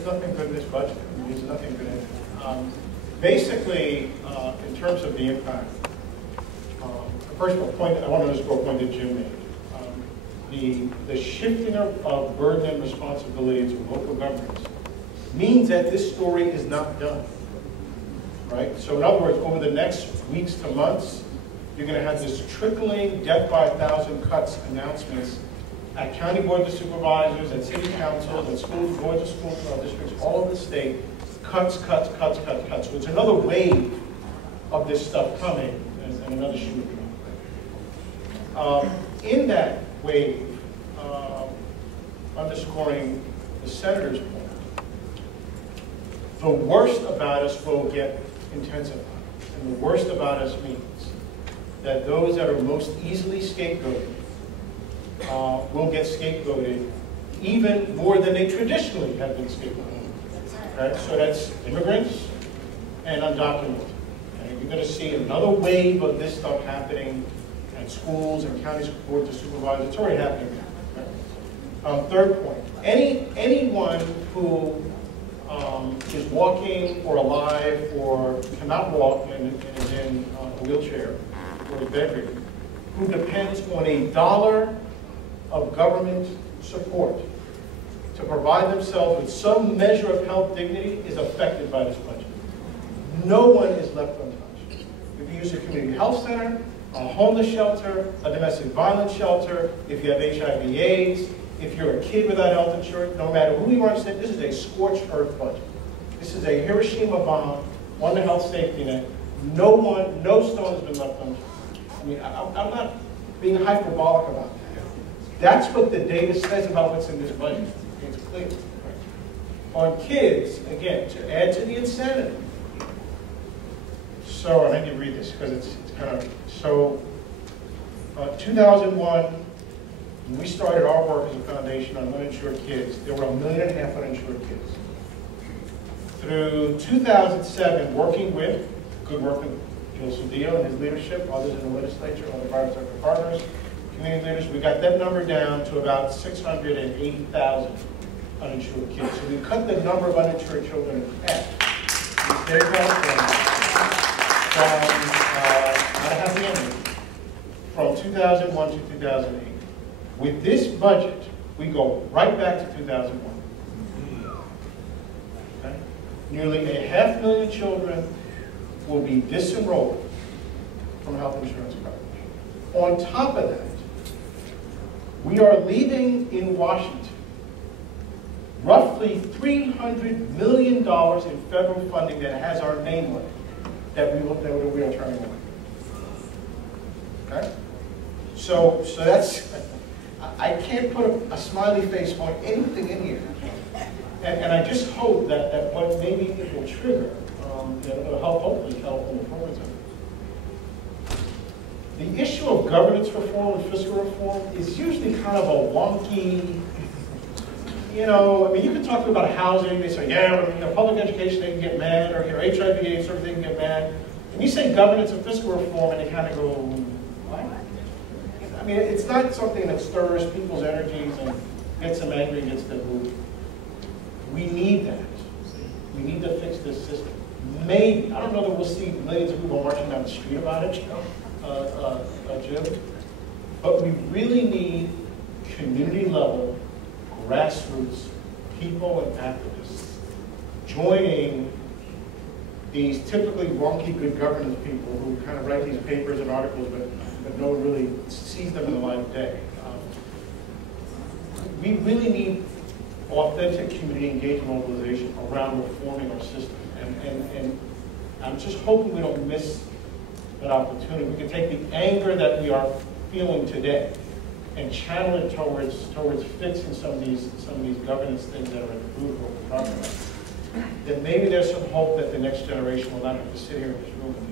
there's nothing good in this budget. I mean, there's nothing good in it. Basically, in terms of the impact, first of all, I want to underscore a point that Jim made. The shifting of burden and responsibility to local governments means that this story is not done, right? So in other words, over the next weeks to months, you're going to have this trickling death by 1,000 cuts announcements at county boards of supervisors, at city councils, at schools, boards of school districts, all over the state. Cuts, cuts, cuts, cuts, cuts. So it's another wave of this stuff coming, and another shoe coming. In that wave, underscoring the senator's point, the worst about us will get intensified. And the worst about us means that those that are most easily scapegoated will get scapegoated even more than they traditionally have been scapegoated. Right? So that's immigrants and undocumented. Okay? You're going to see another wave of this stuff happening at schools and county boards of supervisors. It's already happening now. Right? Third point, anyone who is walking or alive or cannot walk and is in a wheelchair or is bedridden, who depends on $1 of government support to provide themselves with some measure of health dignity is affected by this budget. No one is left untouched. If you use a community health center, a homeless shelter, a domestic violence shelter, if you have HIV/AIDS, if you're a kid without health insurance, no matter who you are, this is a scorched earth budget. This is a Hiroshima bomb on the health safety net. No stone has been left unturned. I mean, I'm not being hyperbolic about that. That's what the data says about what's in this budget. It's clear. Right? On kids, again, to add to the insanity. So, and I need to read this because it's kind of, so 2001, when we started our work as a foundation on uninsured kids, there were 1.5 million uninsured kids. Through 2007, working with, good work with Gil Cedillo and his leadership, others in the legislature, other private sector partners, community leaders, we got that number down to about 680,000 uninsured kids. So we cut the number of uninsured children in half. In the state of California, from 2001 to 2008. With this budget, we go right back to 2001. Okay? Nearly 500,000 children will be disenrolled from health insurance coverage. On top of that, we are leaving in Washington roughly $300 million in federal funding that has our name on it that we are turning away. Okay? So that's, I can't put a smiley face on anything in here. And I just hope that what maybe it will trigger, it'll help, hopefully help in the programs. The issue of governance reform and fiscal reform is usually kind of a wonky, I mean, you can talk about housing, they say, yeah, public education, they can get mad, or HIV/AIDS, everything can get mad. And you say governance and fiscal reform, and they kind of go, what? I mean, it's not something that stirs people's energies and gets them angry, gets them moved. We need that. We need to fix this system. Maybe, I don't know that we'll see millions of people marching down the street about it, Jim, but we really need community-level, grassroots people and activists joining these typically wonky good governance people who kind of write these papers and articles, but no one really sees them in the light of day. We really need authentic community engagement mobilization around reforming our system. And I'm just hoping we don't miss that opportunity. We can take the anger that we are feeling today and channel it towards fixing some of these governance things that are at the root of what we're talking about. Then maybe there's some hope that the next generation will not have to sit here in this room and